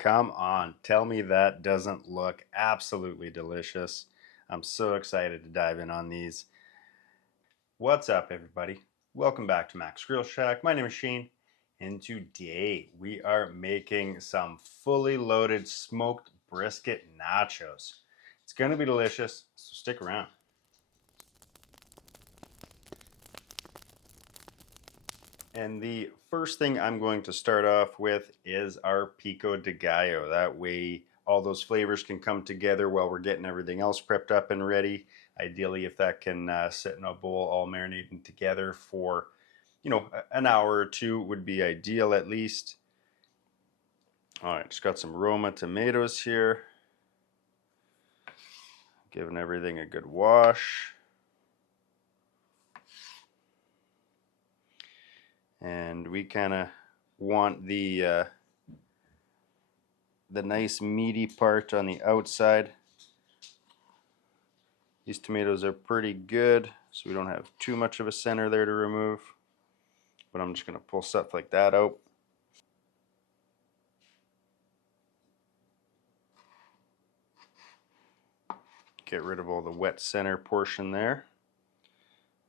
Come on, tell me that doesn't look absolutely delicious. I'm so excited to dive in on these. What's up, everybody? Welcome back to Mac's Grill Shack. My name is Shane, and today we are making some fully loaded smoked brisket nachos. It's going to be delicious, so stick around. And the first thing I'm going to start off with is our pico de gallo. That way all those flavors can come together while we're getting everything else prepped up and ready. Ideally, if that can sit in a bowl all marinating together for, an hour or two would be ideal at least. All right, just got some Roma tomatoes here. Giving everything a good wash. And we kind of want the nice meaty part on the outside. These tomatoes are pretty good, so we don't have too much of a center there to remove. But I'm just going to pull stuff like that out. Get rid of all the wet center portion there.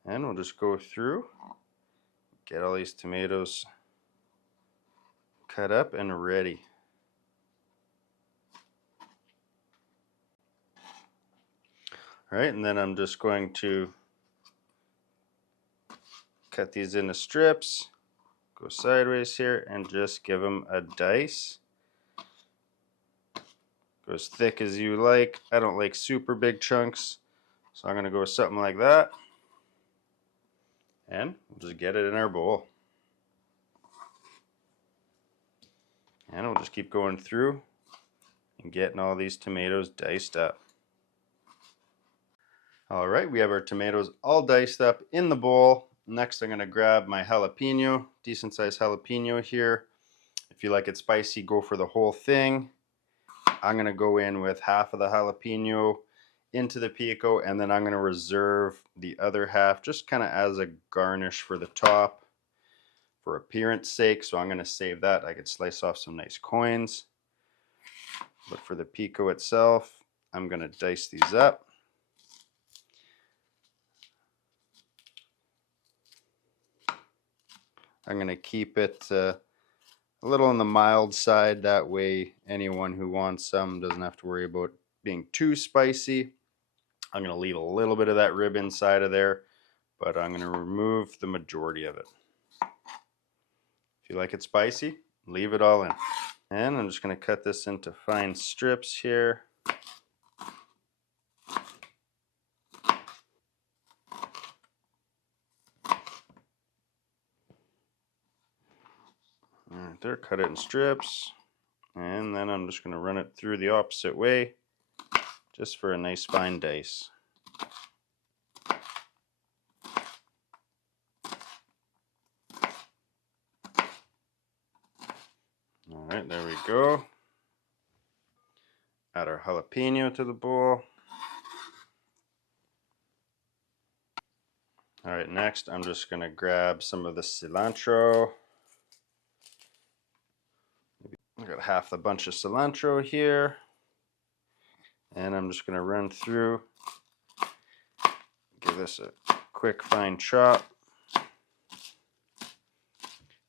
And we'll just go through, get all these tomatoes cut up and ready. All right, and then I'm just going to cut these into strips, go sideways here, and just give them a dice. Go as thick as you like. I don't like super big chunks, so I'm going to go with something like that. And we'll just get it in our bowl. And we'll just keep going through and getting all these tomatoes diced up. All right, we have our tomatoes all diced up in the bowl. Next, I'm going to grab my jalapeno, decent sized jalapeno here. If you like it spicy, go for the whole thing. I'm going to go in with half of the jalapeno into the pico, and then I'm going to reserve the other half just kind of as a garnish for the top for appearance sake. So I'm going to save that. I could slice off some nice coins. But for the pico itself, I'm going to dice these up. I'm going to keep it a little on the mild side. That way anyone who wants some doesn't have to worry about being too spicy. I'm going to leave a little bit of that rib inside of there, but I'm going to remove the majority of it. If you like it spicy, leave it all in. And I'm just going to cut this into fine strips here. Alright, there, cut it in strips. And then I'm just going to run it through the opposite way, just for a nice fine dice. Alright, there we go. Add our jalapeno to the bowl. Alright, next I'm just going to grab some of the cilantro. I've got half the bunch of cilantro here. And I'm just going to run through, give this a quick fine chop.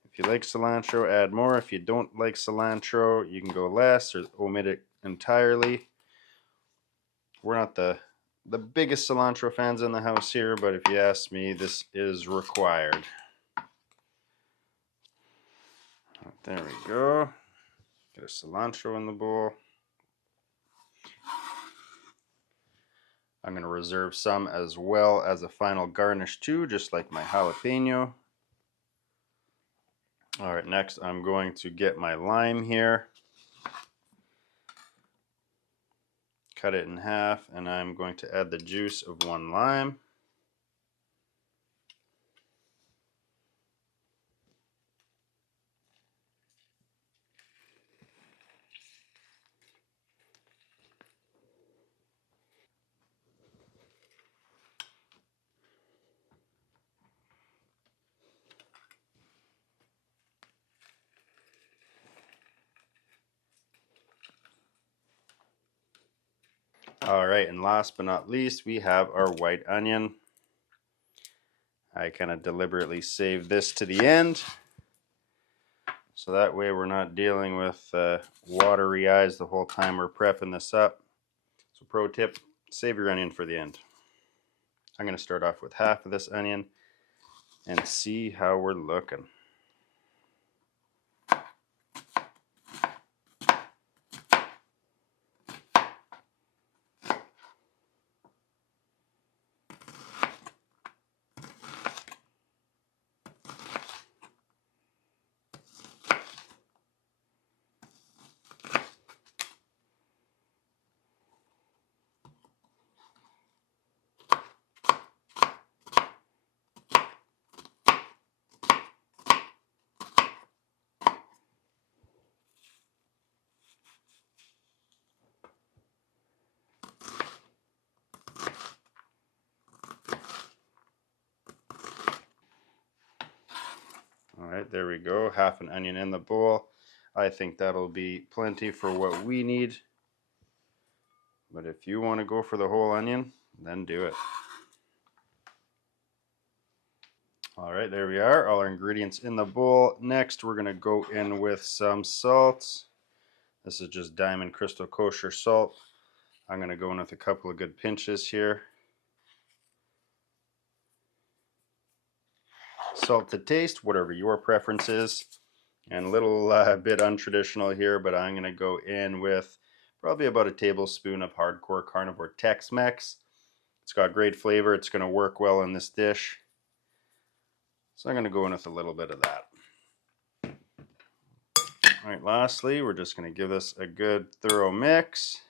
If you like cilantro, add more. If you don't like cilantro, you can go less or omit it entirely. We're not the biggest cilantro fans in the house here, but if you ask me, this is required. There we go. Get our cilantro in the bowl. I'm going to reserve some as well as a final garnish too, just like my jalapeno. Alright, next I'm going to get my lime here. Cut it in half, and I'm going to add the juice of one lime. All right, and last but not least, we have our white onion. I kind of deliberately saved this to the end, so that way we're not dealing with watery eyes the whole time we're prepping this up. So pro tip, save your onion for the end. I'm going to start off with half of this onion and see how we're looking. All right, there we go. Half an onion in the bowl. I think that'll be plenty for what we need. But if you want to go for the whole onion, then do it. All right, there we are. All our ingredients in the bowl. Next, we're going to go in with some salt. This is just Diamond Crystal Kosher salt. I'm going to go in with a couple of good pinches here. Salt to taste, whatever your preference is. And a little bit untraditional here, but I'm going to go in with probably about a tablespoon of hardcore carnivore Tex-Mex. It's got great flavor. It's going to work well in this dish. So I'm going to go in with a little bit of that. All right, lastly, we're just going to give this a good thorough mix.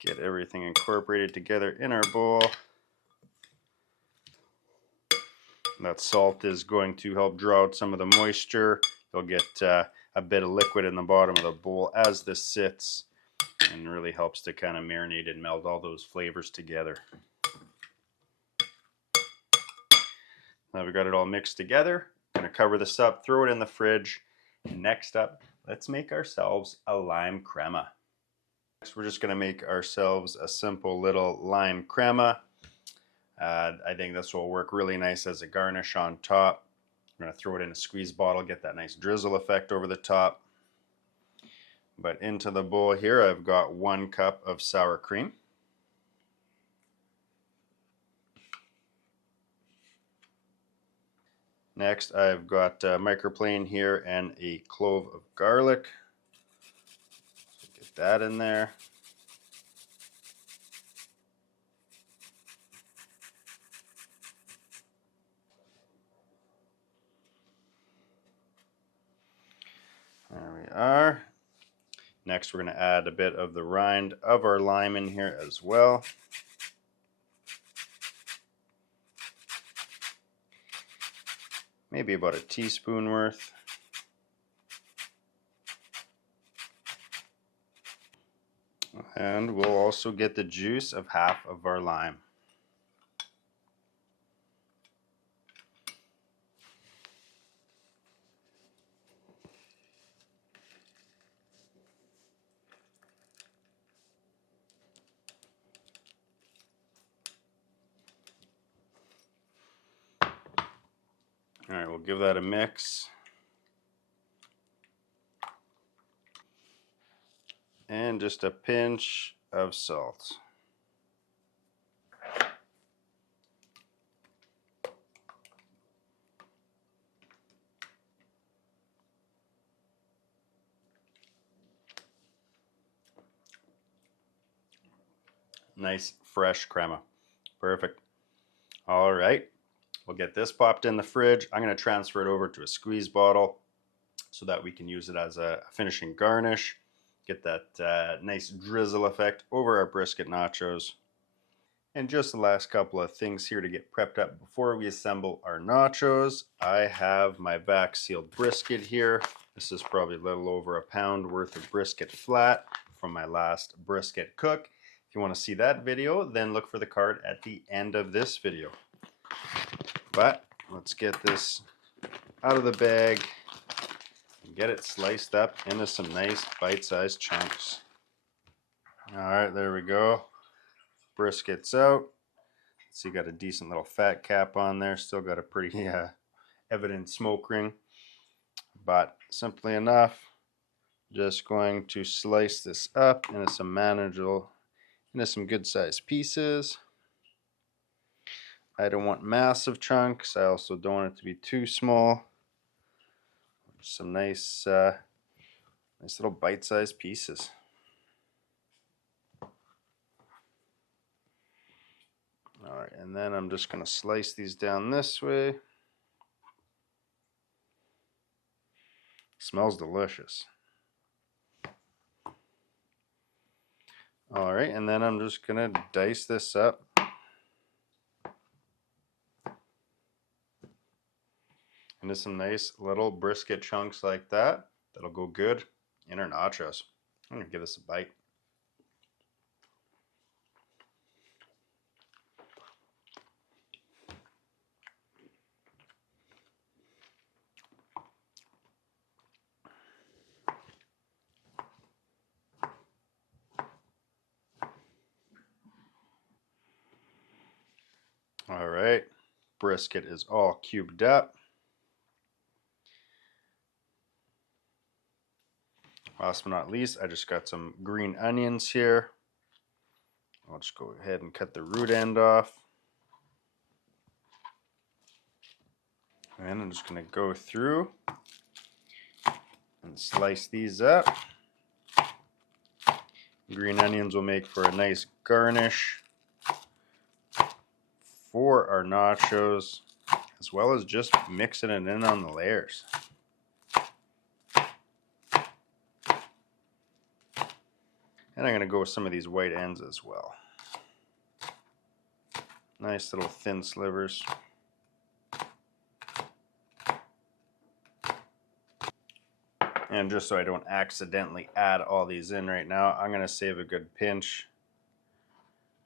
Get everything incorporated together in our bowl. That salt is going to help draw out some of the moisture. You'll get a bit of liquid in the bottom of the bowl as this sits, and really helps to kind of marinate and meld all those flavors together. Now we've got it all mixed together. I'm going to cover this up, throw it in the fridge, and next up, let's make ourselves a lime crema. Next, we're just going to make ourselves a simple little lime crema. I think this will work really nice as a garnish on top. I'm going to throw it in a squeeze bottle, get that nice drizzle effect over the top. But into the bowl here, I've got 1 cup of sour cream. Next, I've got a microplane here and a clove of garlic. Get that in there. There we are. Next, we're going to add a bit of the rind of our lime in here as well. Maybe about a teaspoon worth. And we'll also get the juice of half of our lime. All right, we'll give that a mix. And just a pinch of salt. Nice fresh crema. Perfect. All right, we'll get this popped in the fridge. I'm going to transfer it over to a squeeze bottle so that we can use it as a finishing garnish. Get that nice drizzle effect over our brisket nachos. And just the last couple of things here to get prepped up before we assemble our nachos. I have my vac sealed brisket here. This is probably a little over a pound worth of brisket flat from my last brisket cook. If you want to see that video, then look for the card at the end of this video. But let's get this out of the bag and get it sliced up into some nice bite-sized chunks. All right, there we go. Brisket's out. So you got a decent little fat cap on there. Still got a pretty evident smoke ring. But simply enough, just going to slice this up into some manageable, into some good sized pieces. I don't want massive chunks. I also don't want it to be too small. Some nice, nice little bite-sized pieces. All right, and then I'm just going to slice these down this way. Smells delicious. All right, and then I'm just going to dice this up. Into some nice little brisket chunks like that. That'll go good in our nachos. I'm going to give this a bite. All right, brisket is all cubed up. Last but not least, I just got some green onions here. I'll just go ahead and cut the root end off. And I'm just going to go through and slice these up. Green onions will make for a nice garnish for our nachos, as well as just mixing it in on the layers. And I'm going to go with some of these white ends as well. Nice little thin slivers. And just so I don't accidentally add all these in right now, I'm going to save a good pinch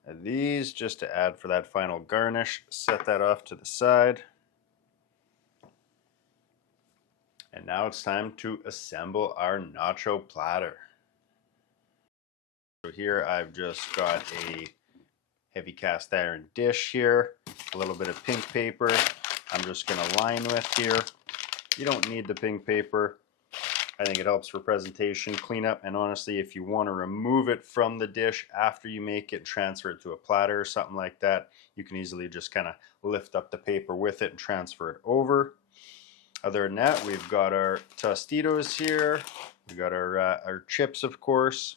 of these just to add for that final garnish. Set that off to the side. And now it's time to assemble our nacho platter. So here I've just got a heavy cast iron dish here, a little bit of pink paper I'm just going to line with here. You don't need the pink paper. I think it helps for presentation, cleanup, and honestly, if you want to remove it from the dish after you make it, transfer it to a platter or something like that, you can easily just kind of lift up the paper with it and transfer it over. Other than that, we've got our Tostitos here. We got our chips, of course.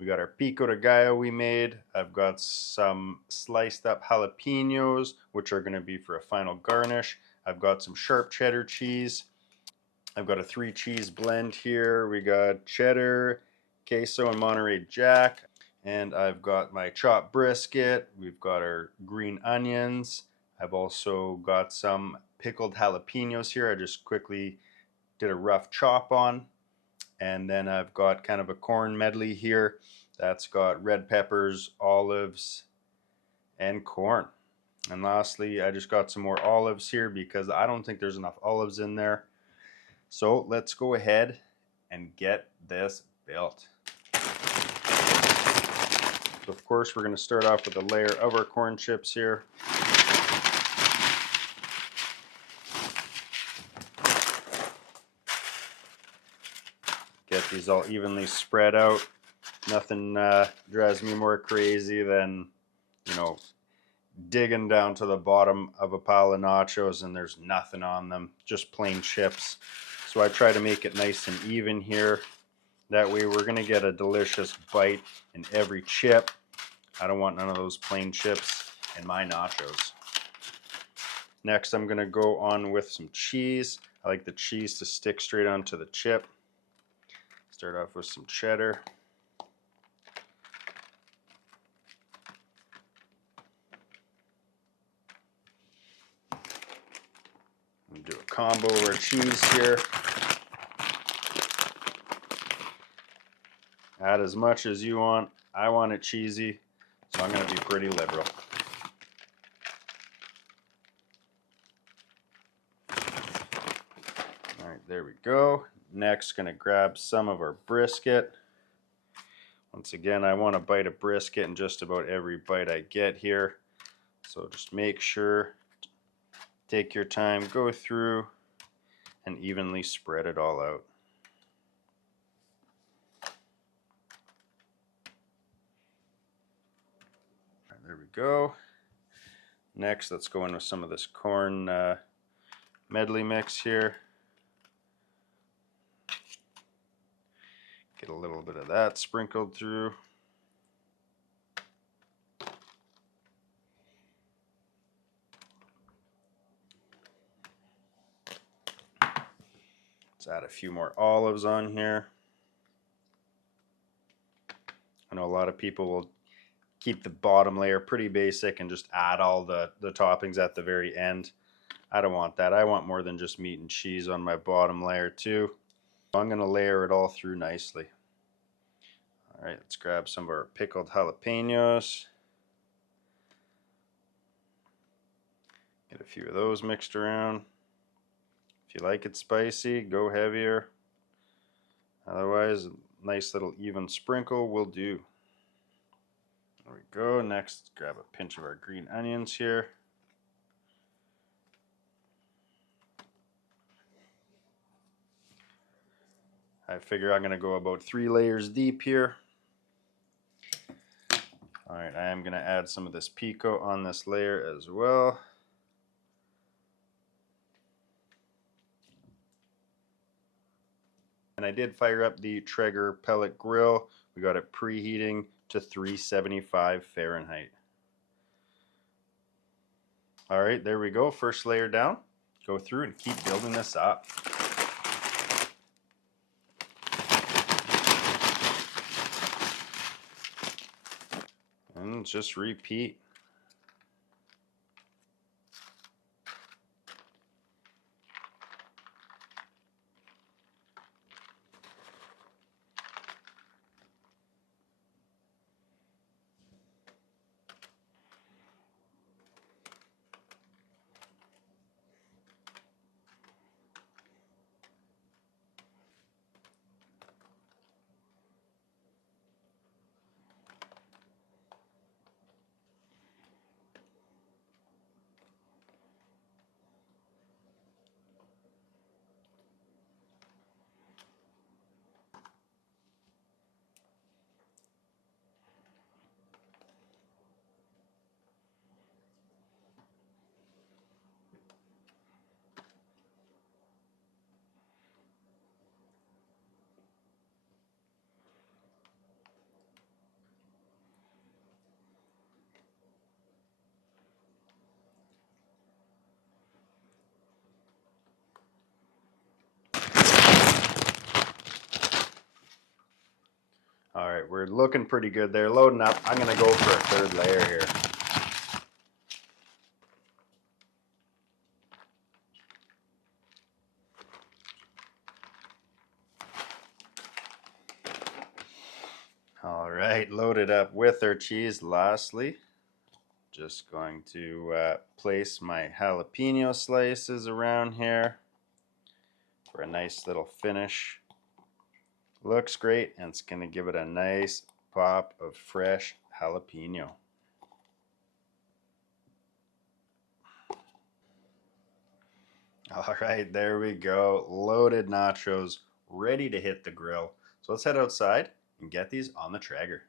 We got our pico de gallo we made. I've got some sliced up jalapenos, which are going to be for a final garnish. I've got some sharp cheddar cheese. I've got a 3 cheese blend here. We got cheddar, queso, and Monterey Jack. And I've got my chopped brisket. We've got our green onions. I've also got some pickled jalapenos here. I just quickly did a rough chop on. And then I've got kind of a corn medley here. That's got red peppers, olives, and corn. And lastly, I just got some more olives here because I don't think there's enough olives in there. So let's go ahead and get this built. So of course, we're going to start off with a layer of our corn chips here. Get these all evenly spread out. Nothing drives me more crazy than, you know, digging down to the bottom of a pile of nachos and there's nothing on them, just plain chips. So I try to make it nice and even here. That way we're going to get a delicious bite in every chip. I don't want none of those plain chips in my nachos. Next, I'm going to go on with some cheese. I like the cheese to stick straight onto the chip. Start off with some cheddar. Do a combo of our cheese here. Add as much as you want. I want it cheesy, so I'm going to be pretty liberal. All right, there we go. Next, going to grab some of our brisket. Once again, I want a bite of brisket in just about every bite I get here. So just make sure, take your time, go through, and evenly spread it all out. There we go. Next, let's go in with some of this corn medley mix here. Get a little bit of that sprinkled through. Let's add a few more olives on here. I know a lot of people will keep the bottom layer pretty basic and just add all the toppings at the very end. I don't want that. I want more than just meat and cheese on my bottom layer too. I'm going to layer it all through nicely. All right, let's grab some of our pickled jalapenos. Get a few of those mixed around. If you like it spicy, go heavier. Otherwise, a nice little even sprinkle will do. There we go. Next, let's grab a pinch of our green onions here. I figure I'm going to go about 3 layers deep here. Alright, I am going to add some of this pico on this layer as well. And I did fire up the Traeger pellet grill. We got it preheating to 375 Fahrenheit. Alright, there we go. First layer down. Go through and keep building this up. And just repeat. Alright, we're looking pretty good there. Loading up. I'm going to go for a 3rd layer here. Alright, loaded up with our cheese. Lastly, just going to place my jalapeno slices around here for a nice little finish. Looks great, and it's going to give it a nice pop of fresh jalapeno. All right, there we go. Loaded nachos, ready to hit the grill. So let's head outside and get these on the Traeger.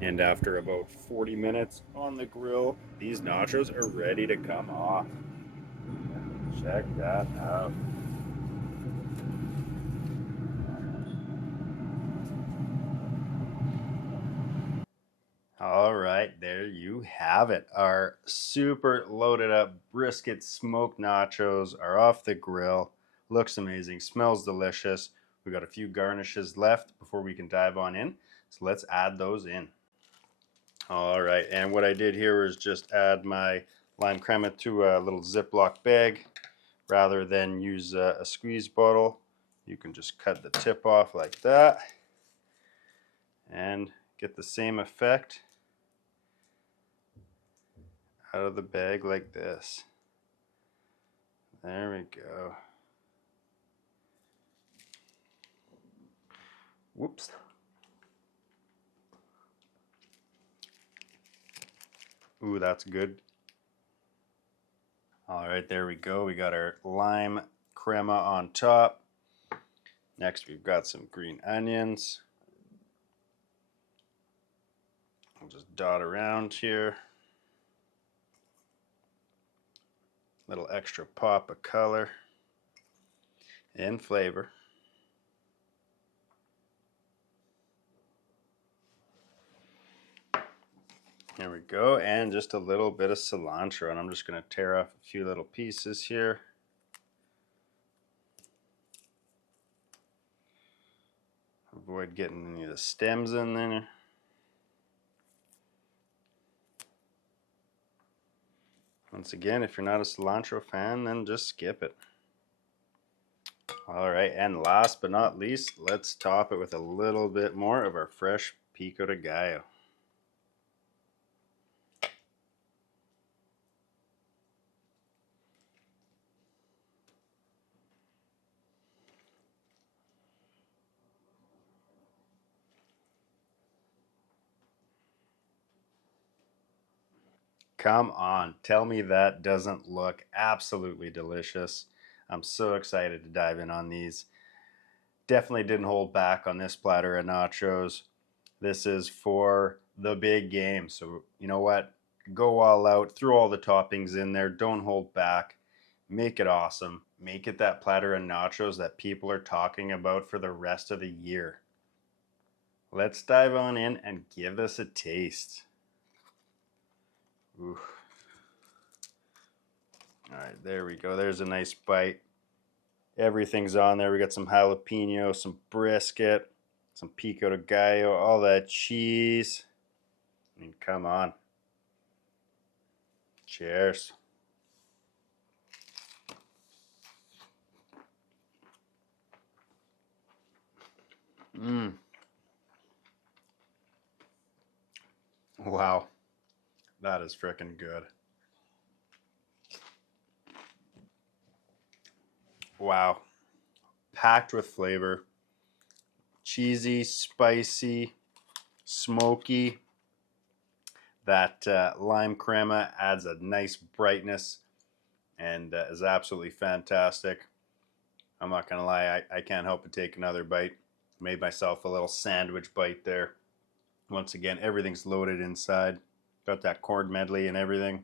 And after about 40 minutes on the grill, these nachos are ready to come off. Check that out. All right, there you have it. Our super loaded up brisket smoked nachos are off the grill. Looks amazing, smells delicious. We got a few garnishes left before we can dive on in. So let's add those in. All right, and what I did here was just add my lime crema to a little Ziploc bag. Rather than use a squeeze bottle, you can just cut the tip off like that and get the same effect out of the bag like this. There we go. Whoops. Ooh, that's good. All right, there we go. We got our lime crema on top. Next, we've got some green onions. I'll just dot around here. Little extra pop of color and flavor. There we go, and just a little bit of cilantro, and I'm just going to tear off a few little pieces here. Avoid getting any of the stems in there. Once again, if you're not a cilantro fan, then just skip it. All right, and last but not least, let's top it with a little bit more of our fresh pico de gallo. Come on, tell me that doesn't look absolutely delicious. I'm so excited to dive in on these. Definitely didn't hold back on this platter of nachos. This is for the big game. So you know what? Go all out, throw all the toppings in there, don't hold back. Make it awesome. Make it that platter of nachos that people are talking about for the rest of the year. Let's dive on in and give this a taste. Ooh. All right, there we go. There's a nice bite. Everything's on there. We got some jalapeno, some brisket, some pico de gallo, all that cheese. I mean, come on. Cheers. Wow. That is frickin' good. Wow. Packed with flavor. Cheesy, spicy, smoky. That lime crema adds a nice brightness and is absolutely fantastic. I'm not gonna lie, I can't help but take another bite. Made myself a little sandwich bite there. Once again, everything's loaded inside. Got that corn medley and everything.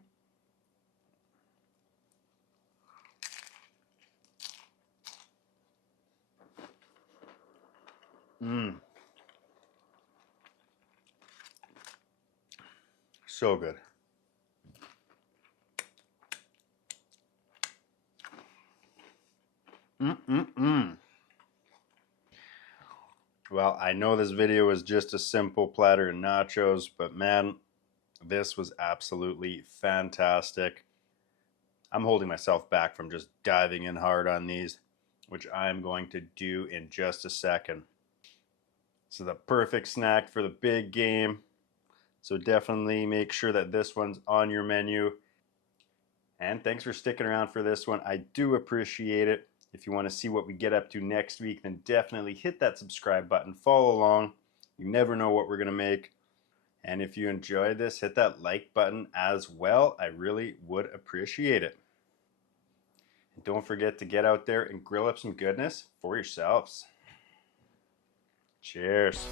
So good. Well, I know this video was just a simple platter of nachos, but man, this was absolutely fantastic. I'm holding myself back from just diving in hard on these, which I'm going to do in just a second. So the perfect snack for the big game. So definitely make sure that this one's on your menu. And thanks for sticking around for this one. I do appreciate it. If you want to see what we get up to next week, then definitely hit that subscribe button. Follow along. You never know what we're going to make. And if you enjoyed this, hit that like button as well. I really would appreciate it. And don't forget to get out there and grill up some goodness for yourselves. Cheers.